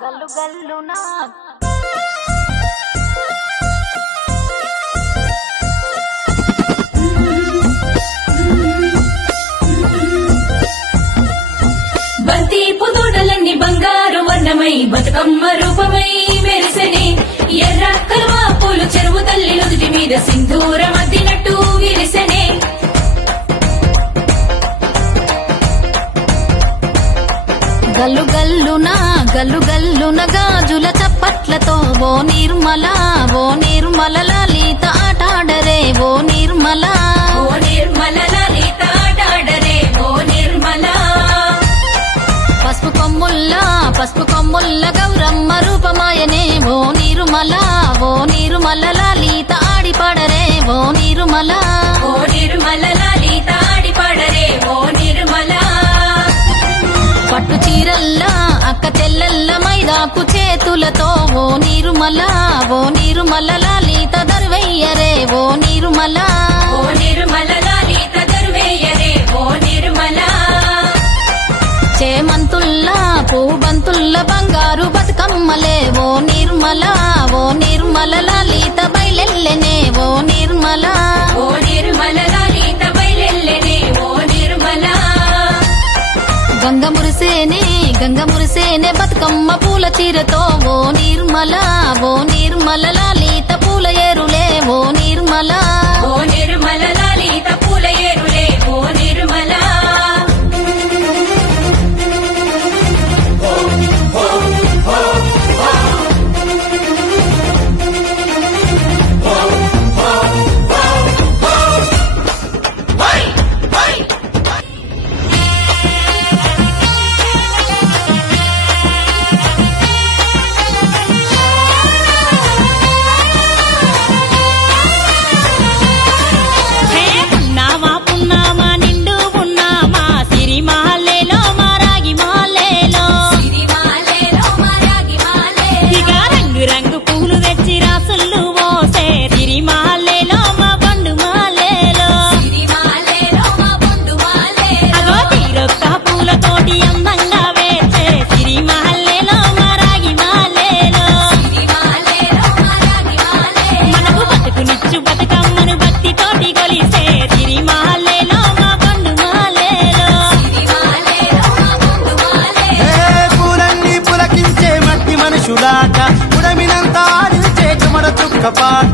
గల్లు గల్లునా బంతి పుదోడలన్నీ బంగారు వర్ణమై బతుకమ్మ రూపమై మెరిసెనే ఎర్ర కలువ పూలు చెరువు తల్లి నుదుటి మీద సింధూరం అద్దినట్టు విరిసెనే గల్లు గల్లున గాజుల చప్పట్లతో ఓ నిర్మల లలిత ఆటాడరే ఓ నిర్మల లలిత ఆటాడరే ఓ నిర్మల పసుపు కొమ్ముల్ల గౌరమ్మ రూపమాయనే ఓ నిర్మల లలిత ఆడిపాడరే ఓ నిర్మల లలిత ఆడిపాడరే ఓ నిర్మల పట్టు చీరల్లా అక్క తెల్లల్ల మైదాకు చేతులతో ఓ నిర్మల లలిత దర్వయ్యరే ఓ నిర్మల లలిత దర్వయ్యరే ఓ నిర్మల చేమంతుల్లా పూబంతుల్ల బంగారు బతుకమ్మలే ఓ నిర్మల లలిత బయలెల్లెనే ఓ నిర్మల లలిత బయలెల్లెనే ఓ నిర్మల గంగ మురిసేనే బతుకమ్మ పూల చీరతో ఓ నిర్మల లలిత పూల ఏరులే ఓ నిర్మల లలిత పూల ఏరులే ఓ నిర్మల ఉడమినంత ఆడితే చెమర చుక్క పాట